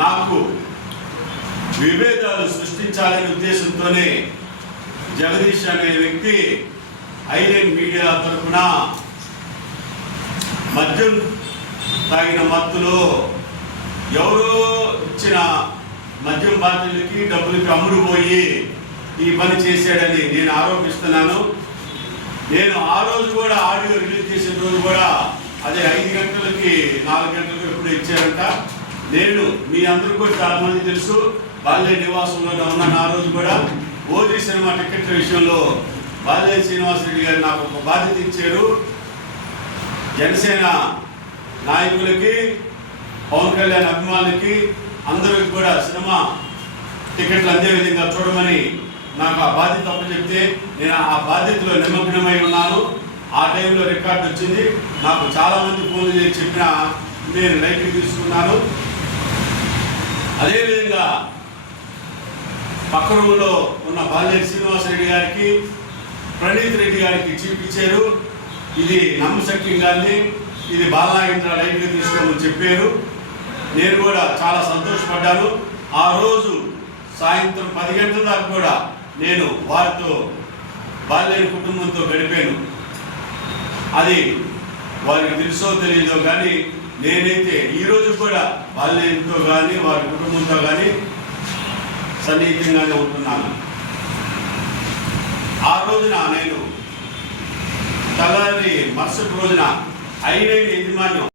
నాకు విభేదాలు సృష్టించాలనే ఉద్దేశంతోనే జగదీష్ అనే వ్యక్తి ఐలైన్ మీడియా తరఫున మద్యం తాగిన మత్తులో ఎవరో ఇచ్చిన మద్యం బాటిల్కి డబ్బులకి అమ్ముడుపోయి ఈ పని చేశాడని నేను ఆరోపిస్తున్నాను. నేను ఆ రోజు కూడా ఆడియో రిలీజ్ చేసిన రోజు కూడా అదే 5 గంటలకి 4 గంటలకు ఎప్పుడు ఇచ్చారంట. నేను మీ అందరూ కూడా చాలా మంది తెలుసు, బాల్య నివాసంలోనే ఉన్నాను. ఆ రోజు కూడా ఓజీ సినిమా టికెట్ల విషయంలో బాల్య శ్రీనివాసరెడ్డి గారు నాకు ఒక బాధ్యత ఇచ్చారు. జనసేన నాయకులకి, పవన్ కళ్యాణ్ అభిమానులకి అందరికి కూడా సినిమా టికెట్లు అందే విధంగా చూడమని నాకు ఆ బాధ్యత అప్పచెప్తే నేను ఆ బాధ్యతలో నిమగ్నమై ఉన్నాను. ఆ టైంలో రికార్డు వచ్చింది. నాకు చాలామంది ఫోన్లు చేసి చెప్పినా నేను లైట్కి తీసుకున్నాను. అదేవిధంగా పక్క రూములో ఉన్న బాల్య శ్రీనివాసరెడ్డి గారికి, ప్రణీత్ రెడ్డి గారికి చూపించారు. ఇది నమ్మశక్యంగానే ఇది బాలనాగేంద్ర లైట్గా తీసుకోమని చెప్పారు. నేను కూడా చాలా సంతోషపడ్డాను. ఆ రోజు సాయంత్రం 10 గంటల దాకా కూడా నేను వారితో బాల్య కుటుంబంతో గడిపాను. అది వారికి తెలుసో తెలియదో కానీ నేనైతే ఈరోజు కూడా బాల్యంతో కానీ వారి కుటుంబంతో కానీ సన్నిహితంగానే ఉంటున్నాను. ఆ రోజున నేను తెల్లారి మరుసటి రోజున ఐలైన్ యజమాన్యం